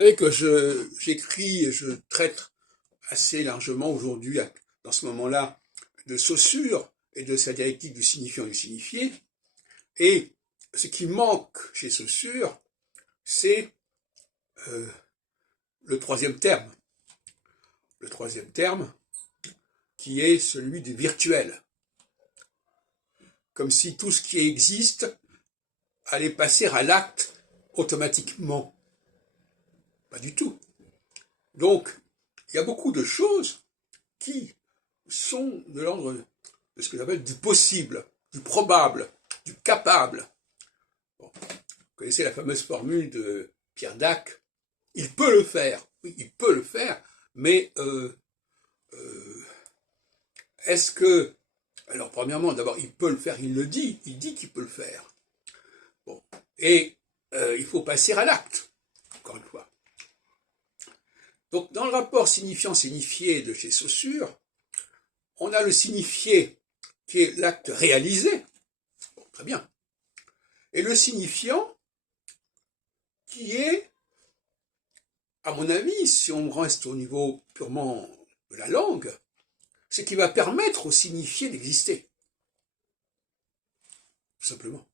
Et que j'écris et je traite assez largement aujourd'hui, dans ce moment-là, de Saussure et de sa dialectique du signifiant et du signifié. Et ce qui manque chez Saussure, c'est euh, le troisième terme. Le troisième terme, qui est celui du virtuel. Comme si tout ce qui existe allait passer à l'acte automatiquement. Pas du tout. Donc, il y a beaucoup de choses qui sont de l'ordre de ce que j'appelle du possible, du probable, du capable. Bon, vous connaissez la fameuse formule de Pierre Dac, il peut le faire. Oui, il peut le faire, mais euh, est-ce que... Alors, premièrement, d'abord, il peut le faire, il le dit, il dit qu'il peut le faire. Bon. Et il faut passer à l'acte, encore une fois. Donc, dans le rapport signifiant-signifié de chez Saussure, on a le signifié qui est l'acte réalisé, bon, très bien, et le signifiant qui est, à mon avis, si on reste au niveau purement de la langue, ce qui va permettre au signifié d'exister, tout simplement.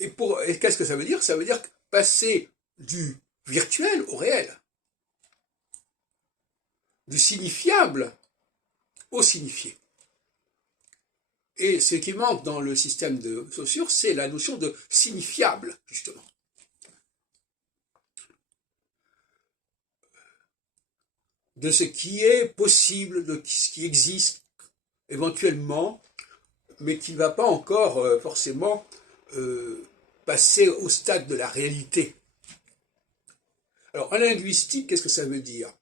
Et qu'est-ce que ça veut dire? Ça veut dire passer du virtuel au réel, du signifiable au signifié. Et ce qui manque dans le système de Saussure, c'est la notion de signifiable, justement. De ce qui est possible, de ce qui existe éventuellement, mais qui ne va pas encore forcément passer au stade de la réalité. Alors, en linguistique, qu'est-ce que ça veut dire?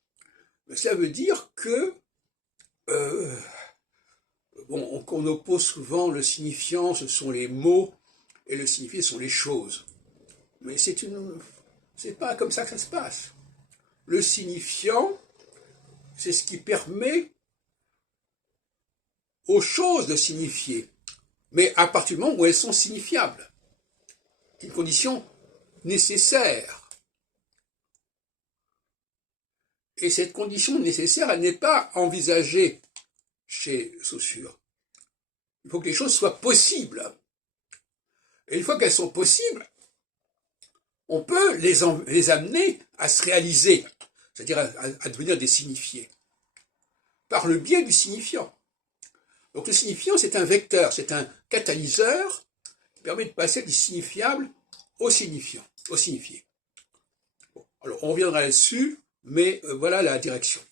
Ça veut dire que bon, on oppose souvent le signifiant, ce sont les mots, et le signifié, ce sont les choses. Mais c'est pas comme ça que ça se passe. Le signifiant, c'est ce qui permet aux choses de signifier, mais à partir du moment où elles sont signifiables. C'est une condition nécessaire. Et cette condition nécessaire, elle n'est pas envisagée chez Saussure. Il faut que les choses soient possibles. Et une fois qu'elles sont possibles, on peut les amener à se réaliser, c'est-à-dire à devenir des signifiés, par le biais du signifiant. Donc le signifiant, c'est un vecteur, c'est un catalyseur qui permet de passer du signifiable au signifiant, au signifié. Bon, alors on reviendra là-dessus, mais voilà la direction.